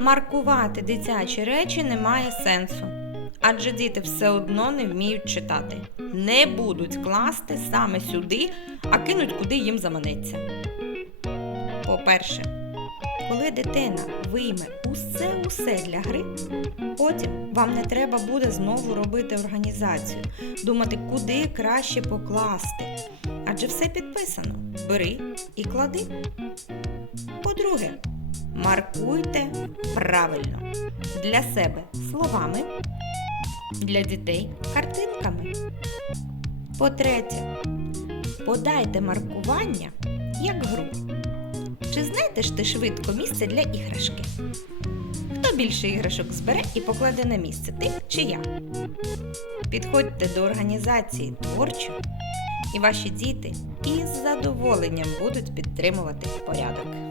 Маркувати дитячі речі немає сенсу, адже діти все одно не вміють читати. Не будуть класти саме сюди, а кинуть куди їм заманеться. По-перше, коли дитина вийме усе усе для гри, потім вам не треба буде знову робити організацію, думати, куди краще покласти. Адже все підписано. Бери і клади. По-друге, маркуйте правильно для себе словами, для дітей картинками. По-третє, подайте маркування як гру. Чи знайдеш ти швидко місце для іграшки? Хто більше іграшок збере і покладе на місце, ти чи я? Підходьте до організації творчо, і ваші діти із задоволенням будуть підтримувати порядок.